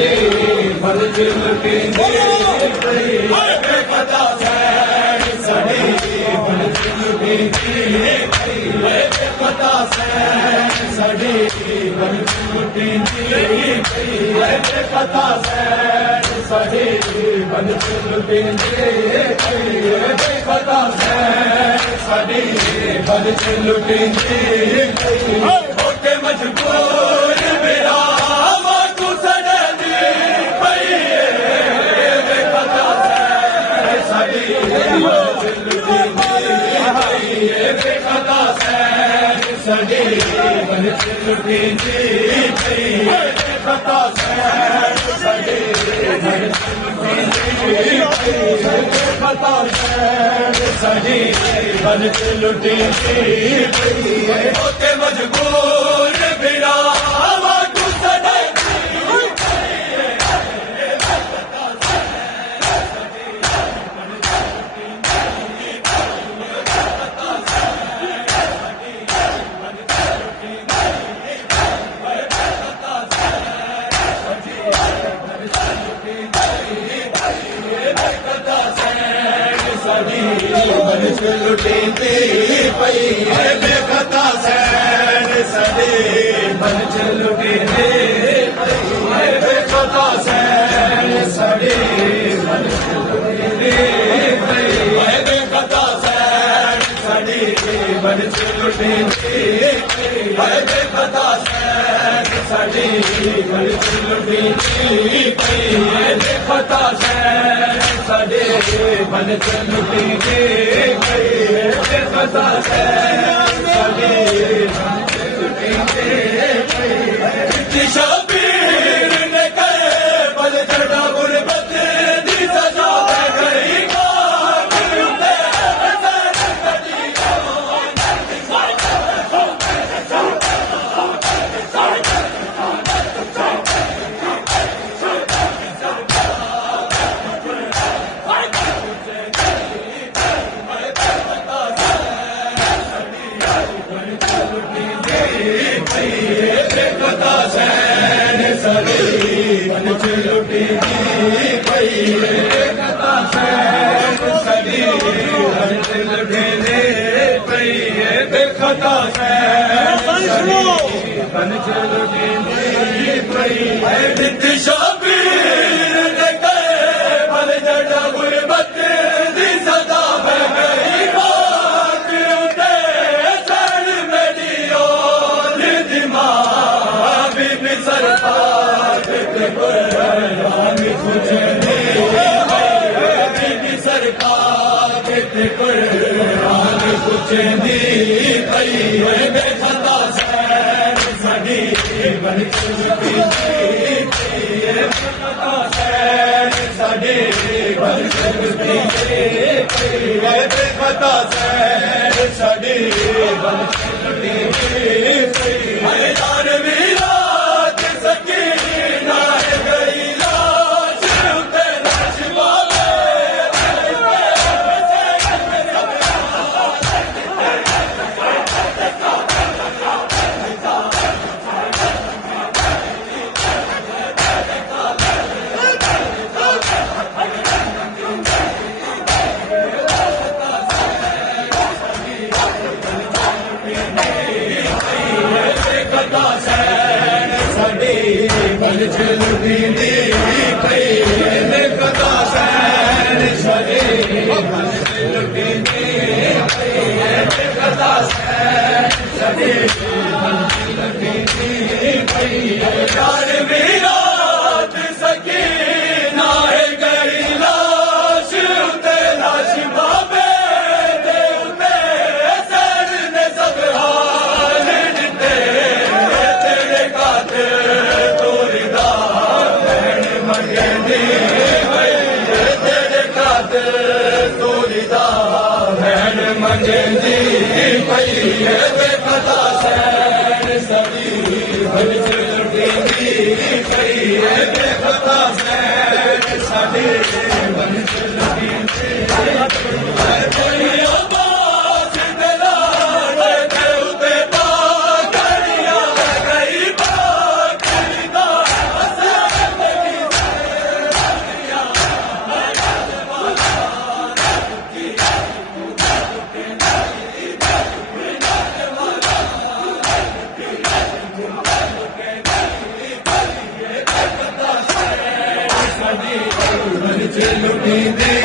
साडी बलच लुटींदी पई बेपता सैन साडी बलच लुटींदी पई बेपता सैन साडी बलच लुटींदी पई बेपता सैन साडी बलच लुटींदी पई बेपता सैन साडी बलच लुटींदी पई होके मजबूर मेरा तू सड़दी पई बेपता सैन साडी बलच लुटींदी पई बेपता सैन साडी बलच लुटींदी पई बेपता सैन साडी बलच बेपता सैन साडी बलच लुटींदी पई होके मजबूर बिना तू सड़दी बलच लुटींदी पई बेपता सैन साडी बलच लुटींदी पई बेपता सैन साडी बलच लुटींदी पई बेपता सैन साडी बलच लुटींदी पई बेपता सैन साडी बलच लुटींदी पई बेपता सैन साडी बलच लुटींदी पई बेपता सैन साडी बलच लुटींदी पई शबीर ने करे बल चढ़ा गुरबत दी सजा गई बेपता सैन साडी बलच लुटींदी पई बेपता सैन साडी बलच लुटींदी पई बेपता सैन साडी बलच लुटींदी पई नित शबीर ने करे बल जड़ा गुरबत दी सदा गई बात उते सैन मेरी ओर दिमाग भी सरकार कुरान खुजदी बीबी सरकार कुरान खुजदी पई बेपता सैन साडी बलच लुटींदी पई बेपता सैन साडी बलच लुटींदी पई बेपता सैन साडी बलच लुटींदी पई यार वीरा सकीना गई लाश उते लाश वाले बलच लुटींदी पई बेपता सैन साडी बलच लुटींदी पई बेपता सैन साडी बलच लुटींदी पई यार वीरा सकीना गई लाश उते लाश बाबे दे उते सैन ने सब हाल दिते तेरे खातिर तेरे खातिर तोरीदा भैन मंगदी पई बेपता सैन साडी बलच लुटींदी पई बेपता सैन साडी बलच लुटींदी पई आवाज दिला दे उते पागलिया गई पागलिदा सैन दी